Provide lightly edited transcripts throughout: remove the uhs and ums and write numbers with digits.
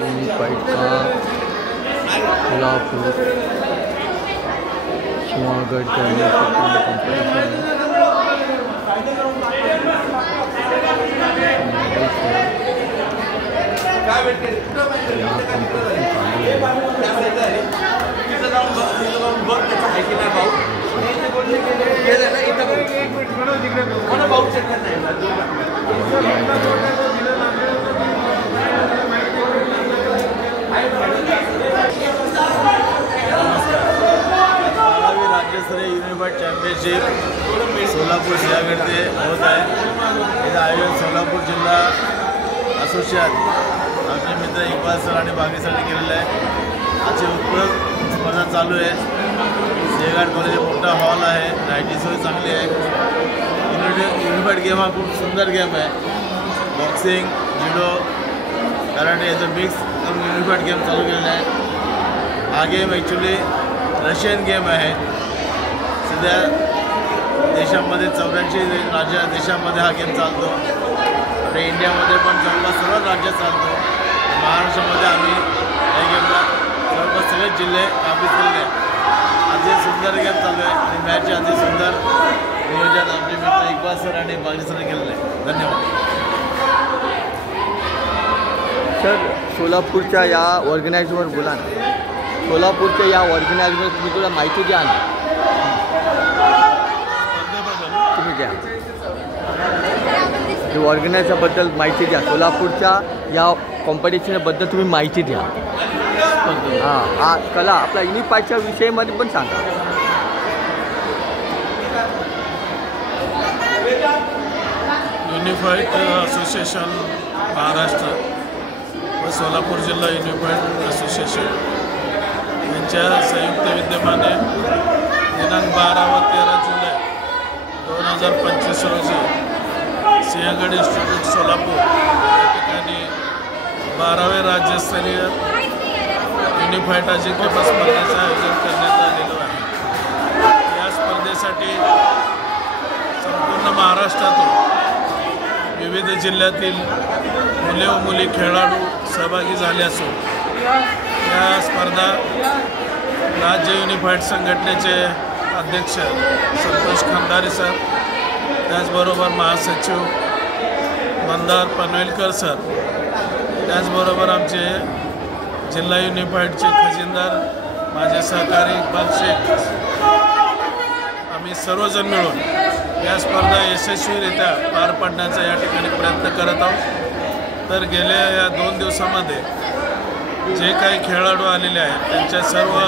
Unified का सोलापुर स्वागत करने कंपटीशन यहाँ राज्यस्तरीय युनिफाइड चैंपियनशिप सोलापूर सिंहगड ते होत आहे। याचं आयोजन सोलापूर जिल्हा असोसिएशन आमचे मित्र इक्बाल सर आणि बाकी सरांनी केलेलं आहे। आजची उत्कृष्ट स्पर्धा चालू आहे। सिंहगड कॉलेज मोठा हॉल आहे, लाईटची सोय चांगली आहे। युनिफाइड गेम हा खूप सुंदर गेम आहे। बॉक्सिंग, जुडो, कराटे याचं मिक्स करून युनिफाइड गेम चालू केलेला आहे। हा गेम ॲक्च्युली रशियन गेम आहे। सध्या देशामध्ये 84 देशामध्ये हा गेम चालतो। आपल्या इंडियामध्ये पण जवळपास सर्व राज्यात चालतो। महाराष्ट्रामध्ये आम्ही या गेमला जवळपास सगळे जिल्हे काबीज केलेले आहेत। आज हे सुंदर गेम चालू आहे आणि मॅचचे अति सुंदर नियोजन आपले मित्र इक्बाल सर आणि बागी सर केलेलं आहे। धन्यवाद सर। सोलापूरच्या या ऑर्गनायझरवर बोला ना। सोलापूरच्या या ऑर्गनायझरवर तुम्ही तुला माहिती द्या ना, तुम्ही द्या ऑर्गनायझरबद्दल माहिती द्या। सोलापूरच्या या कॉम्पिटिशनबद्दल तुम्ही माहिती द्या। हां कला आपला युनिफाइडच्या विषयामध्ये पण सांगा। युनिफाइड असोसिएशन महाराष्ट्र व सोलापूर जिल्हा युनिफाइड असोसिएशन यांच्या संयुक्त विद्यमाने दिनांक 12 व 13 जुलै 2025 रोजी सिंहगड इन्स्टिट्यूट सोलापूर या ठिकाणी 12वे राज्यस्तरीय युनिफाइड अजिंक्यपद स्पर्धेचं आयोजन करण्यात आलेलं आहे। या स्पर्धेसाठी संपूर्ण महाराष्ट्रातून विविध जिल्ह्यातील मुले व मुली खेळाडू सहभागी झाले असून या स्पर्धा राज्य युनिफाइड संघटनेचे अध्यक्ष संतोष खंदारे सर, त्याचबरोबर महासचिव मंदार पनवेलकर सर, त्याचबरोबर आमचे जिल्हा युनिफाइडचे खजिनदार माझे सहकारी इक्बाल शेख, आम्ही सर्वजण मिळून या स्पर्धा यशस्वीरित्या पार पाडण्याचा या ठिकाणी प्रयत्न करत आहोत। तर गेल्या या 2 दिवसामध्ये जे काही खेळाडू आलेले आहेत त्यांच्या सर्व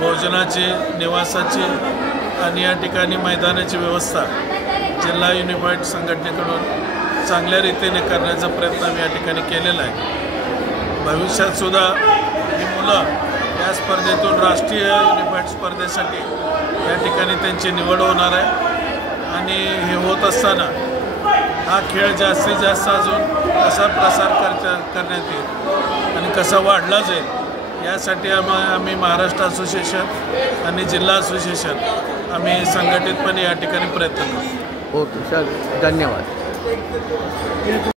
भोजनाची, निवासाची आणि या ठिकाणी मैदानाची व्यवस्था जिल्हा युनिफाइड संघटनेकडून चांगल्या रीतीने करण्याचा प्रयत्न आम्ही या ठिकाणी केलेला आहे। भविष्यातसुद्धा ही मुलं या स्पर्धेतून राष्ट्रीय युनिफाइड स्पर्धेसाठी या ठिकाणी त्यांची निवड होणार आहे आणि हे होत असताना हा खेळ जास्तीत जास्त अजून कसा प्रसार करण्यात येईल आणि कसा वाढला जाईल यासाठी आम्ही महाराष्ट्र असोसिएशन आणि जिल्हा असोसिएशन आम्ही संघटितपणे या ठिकाणी प्रयत्न करू। ओके सर, धन्यवाद।